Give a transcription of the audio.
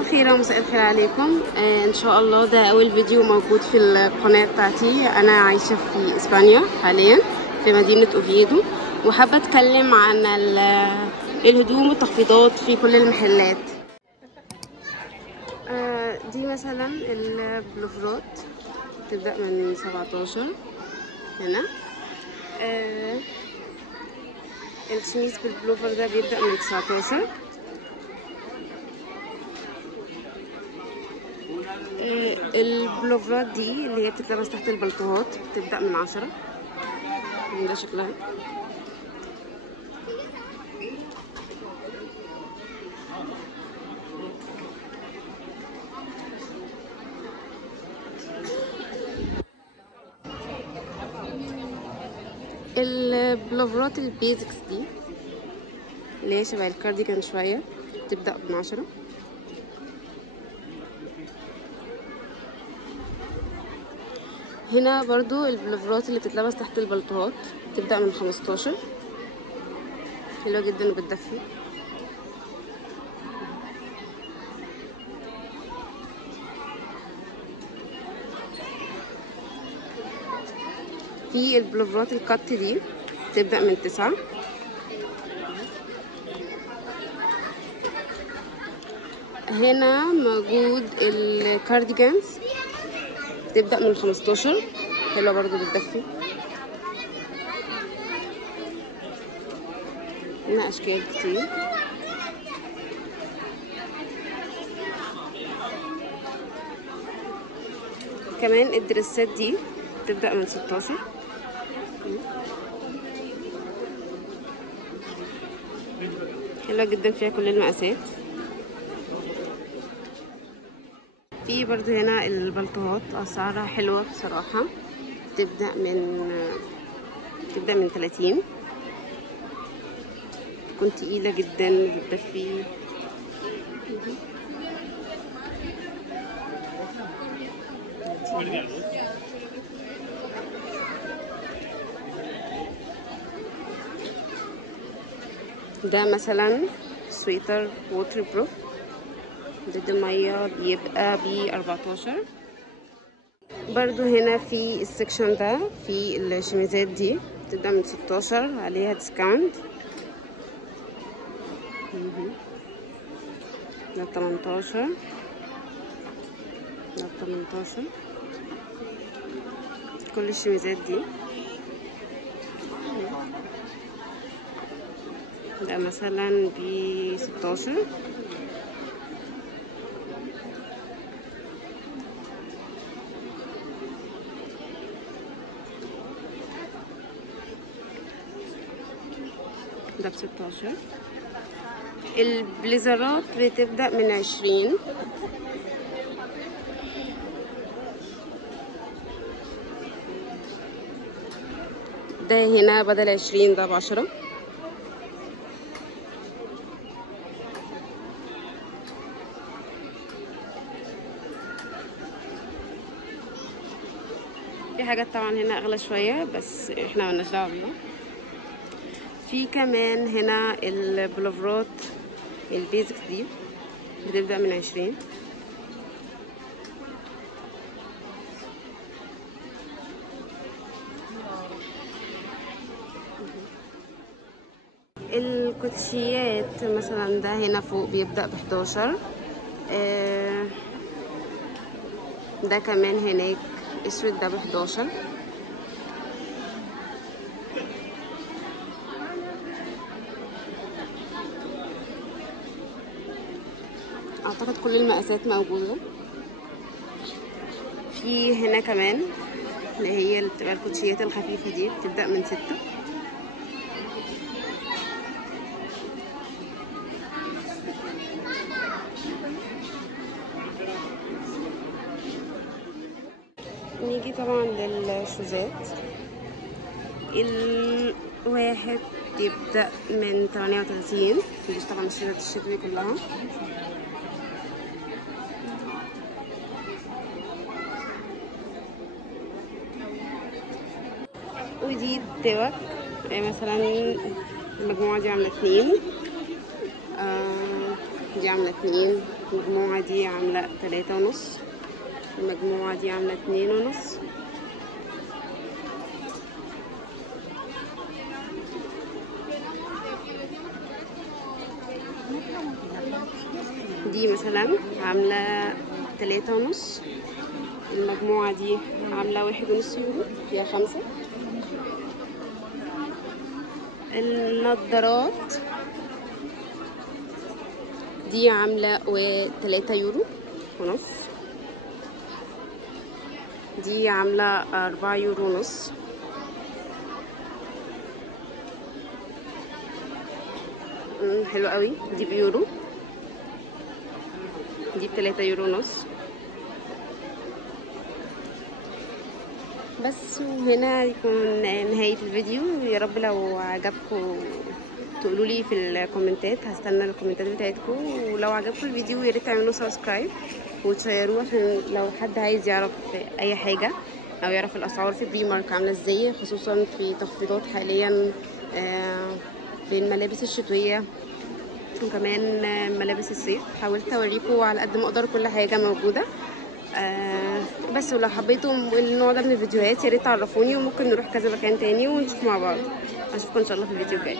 صباح الخير ومساء الخير عليكم. ان شاء الله ده اول فيديو موجود في القناه بتاعتي. انا عايشه في اسبانيا حاليا في مدينه اوفيدو، وحابه اتكلم عن الهدوم والتخفيضات في كل المحلات. دي مثلا البلوفرات تبدا من 17 هنا. الشميز بالبلوفر ده بيبدا من 19. البلوفرات دي اللي هي بتتلبس تحت البلطوهات بتبدأ من 10. ده شكلها. البلوفرات البيزكس دي اللي هي شبه الكارديجان شوية بتبدأ من 10. هنا برضو البلوفرات اللي بتتلبس تحت البلطوهات بتبدأ من 15. حلوة جدا وبتدفي. في البلوفرات الكت دي بتبدأ من 9. هنا موجود الكارديجانز بتبدأ من 15. حلوة برضو بتدفي. هنا أشكال كتير. كمان الدرسات دي بتبدأ من 16. حلوة جدا فيها كل المقاسات. في برضو هنا البلطوهات أسعارها حلوة بصراحة. تبدأ من 30. تكون تقيلة جدا بتدفي. ده مثلا سويتر ووتر بروف ضد المية بيبقى ب14. برضو هنا في السكشن ده في الشميزات دي بتبدأ من 16 عليها ديسكاونت. ده 18. ده 18. كل الشميزات دي. ده مثلا ب16. ده ب16. البليزرات بتبدأ من 20. ده هنا بدل 20 ده ب10. في حاجات طبعا هنا اغلى شوية بس احنا ملناش دعوة بيها. في كمان هنا البلوفرات البيزكس دي بتبدأ من 20. الكوتشيات مثلا ده هنا فوق بيبدأ ب11. ده كمان هناك اسود ده ب11. اعتقد كل المقاسات موجودة. في هنا كمان اللي هي اللي بتبقى الكوتشيات الخفيفة دي بتبدأ من 6. نيجي طبعا للشوزات. الواحد يبدأ من 38. مش طبعا الشوزات الشتوي كلها. ودي التوك مثلا المجموعة دي عاملة 2. دي عاملة 2. المجموعة دي عاملة 3.5، المجموعة دي عاملة 2.5. دي مثلا عاملة 3.5، المجموعة دي عاملة 1.5 يورو، فيها 5. النضارات دي عاملة 3 يورو ونص، دي عاملة 4 يورو ونص. حلو قوي. دي بيورو، دي ب3 يورو ونص بس. وهنا يكون نهاية الفيديو. يا رب لو عجبكم تقولوا لي في الكومنتات، هستنى الكومنتات بتاعتكم. ولو عجبكم الفيديو يا ريت تعملوا سبسكرايب وتشيروه، عشان لو حد عايز يعرف اي حاجه او يعرف الاسعار في بري مارك عامله ازاي، خصوصا في تخفيضات حاليا للملابس الشتويه وكمان ملابس الصيف. حاولت اوريكم على قد ما اقدر كل حاجه موجوده. بس ولو حبيتوا النوع ده من الفيديوهات يا ريت تعرفوني، وممكن نروح كذا مكان تاني ونشوف مع بعض. اشوفكم ان شاء الله في الفيديو الجاي.